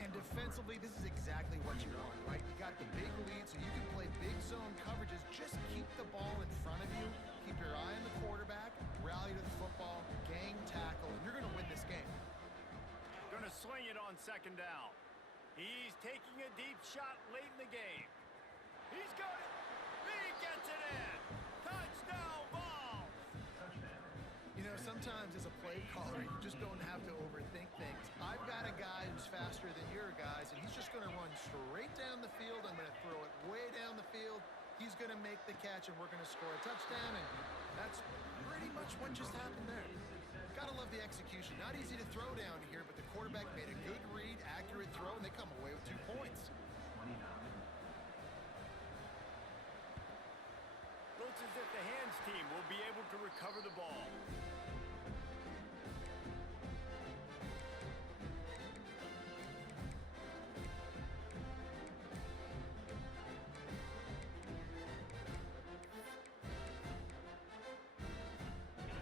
And defensively, this is exactly what you want, right? You got the big lead, so you can play big zone coverages. Just keep the ball in front of you. Keep your eye on the quarterback. Rally to the football. Gang tackle. And you're going to win this game. Going to sling it on second down. He's taking a deep shot late in the game. He's got it. He gets it in. Touchdown ball. You know, sometimes as a play caller, you just don't have to overthink things. I've got a guy who's faster than your guys, and he's just going to run straight down the field. I'm going to throw it way down the field. He's going to make the catch, and we're going to score a touchdown, and that's pretty much what just happened there. Gotta love the execution. Not easy to throw down here, but the quarterback made a good read, accurate throw, and they come away with 2 points. Looks as if the hands team will be able to recover the ball.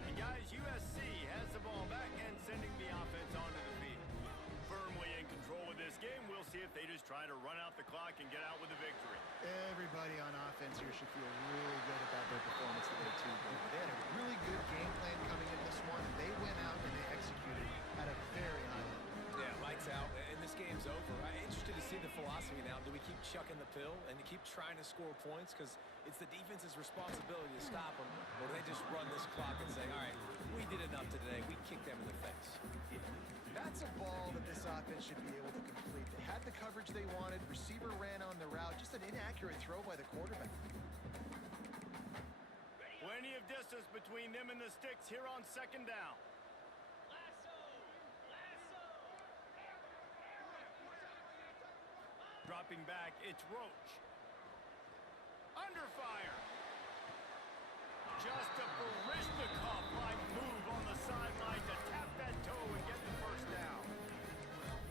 And guys, USC has the ball back and sending the offense onto the field. Firmly in control of this game. We'll see if they just try to run out the clock and get out with a victory. Everybody on offense here should feel really good about their performance today, too. They had a really good game plan coming in this one. They went out and they executed at a very high level. Yeah, lights out, and this game's over. I'm interested to see the philosophy now. Do we keep chucking the pill and keep trying to score points? Because it's the defense's responsibility to stop them. Or do they just run this clock and say, all right, we did enough today. We kicked them in the face. That's a ball that this offense should be able to complete. They had the coverage they wanted. Receiver ran on the route. Just an inaccurate throw by the quarterback. Plenty of distance between them and the sticks here on second down. Dropping back, it's Roach. Under fire. Just a Barishnikov-like move on the sideline to tap that toe and get the first down.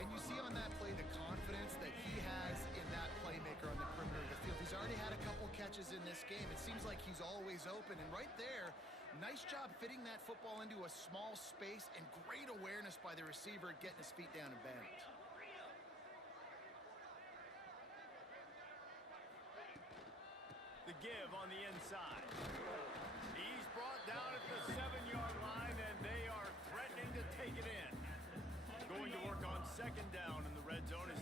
And you see on that play the confidence that he has in that playmaker on the perimeter of the field. He's already had a couple catches in this game. It seems like he's always open. And right there, nice job fitting that football into a small space and great awareness by the receiver getting his feet down in bounds. The give on the inside. He's brought down at the 7-yard line, and they are threatening to take it in. Going to work on second down in the red zone as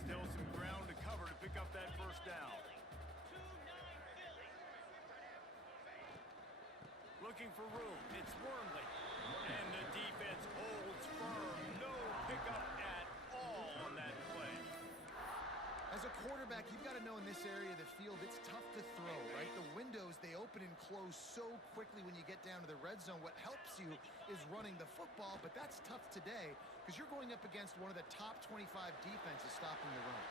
looking for room. It's Wormley. And the defense holds firm. No pickup at all on that play. As a quarterback, you've got to know in this area of the field, it's tough to throw, right? The windows, they open and close so quickly when you get down to the red zone. What helps you is running the football, but that's tough today because you're going up against one of the top 25 defenses stopping the run.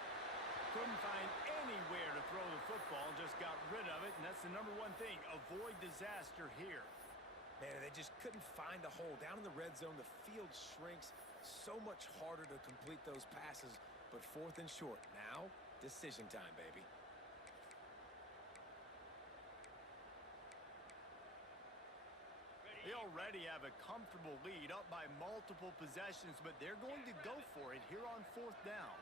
Couldn't find anywhere to throw the football, just got rid of it, and that's the number one thing. Avoid disaster here. Man, they just couldn't find a hole. Down in the red zone, the field shrinks. So much harder to complete those passes, but 4th and short. Now, decision time, baby. They already have a comfortable lead, up by multiple possessions, but they're going to go for it here on 4th down.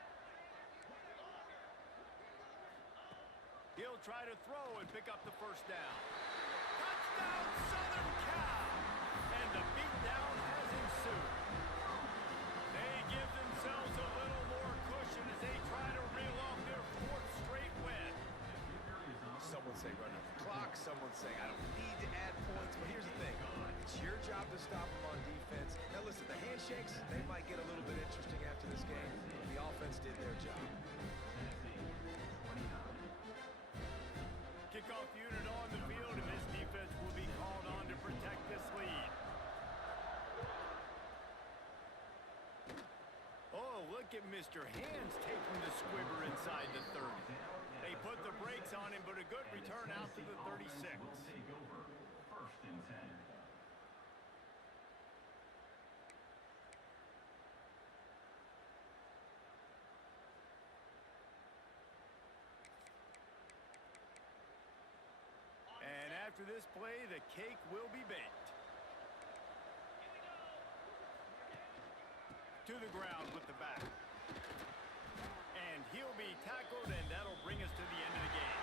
He'll try to throw and pick up the first down. Touchdown, Southern Cal! And the beatdown has ensued. They give themselves a little more cushion as they try to reel off their 4th straight win. Someone say run out the clock. Someone say I don't need to add points. But here's the thing. It's your job to stop them on defense. Now listen, the handshakes, they might get a little bit interesting after this game. The offense did their job. Kickoff unit on the field, and this defense will be called on to protect this lead. Oh, look at Mr. Hands taking the squibber inside the 30. They put the brakes on him, but a good return out to the 36. Will take over 1st and 10. And after this play, the cake will be baked. To the ground with the back. And he'll be tackled, and that'll bring us to the end of the game.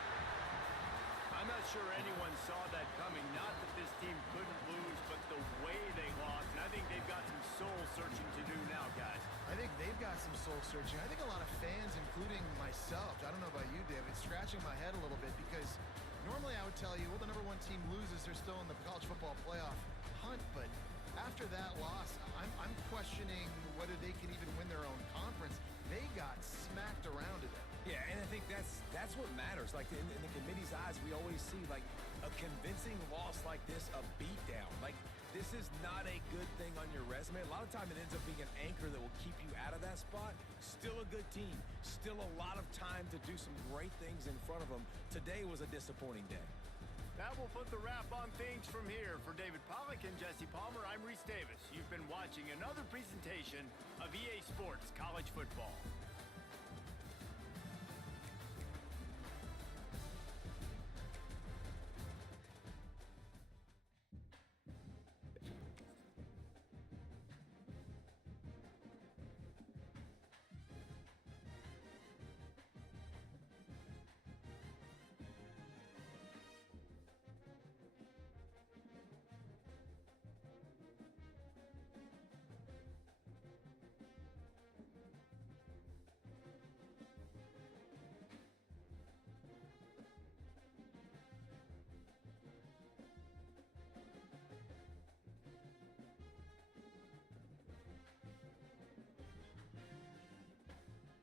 I'm not sure anyone saw that coming. Not that this team couldn't lose, but the way they lost. And I think they've got some soul-searching to do now, guys. I think they've got some soul-searching. I think a lot of fans, including myself, I don't know about you, David, scratching my head a little bit because normally I would tell you, well, the number 1 team loses, they're still in the college football playoff hunt, but after that loss, I'm questioning whether they can even win their own conference. They got smacked around to them. Yeah, and I think that's what matters. Like, in the committee's eyes, we always see, like, a convincing loss like this, a beatdown. Like, this is not a good thing on your resume. A lot of time it ends up being an anchor that will keep you out of that spot. Still a good team. Still a lot of time to do some great things in front of them. Today was a disappointing day. That will put the wrap on things from here. For David Pollack and Jesse Palmer, I'm Reese Davis. You've been watching another presentation of EA Sports College Football.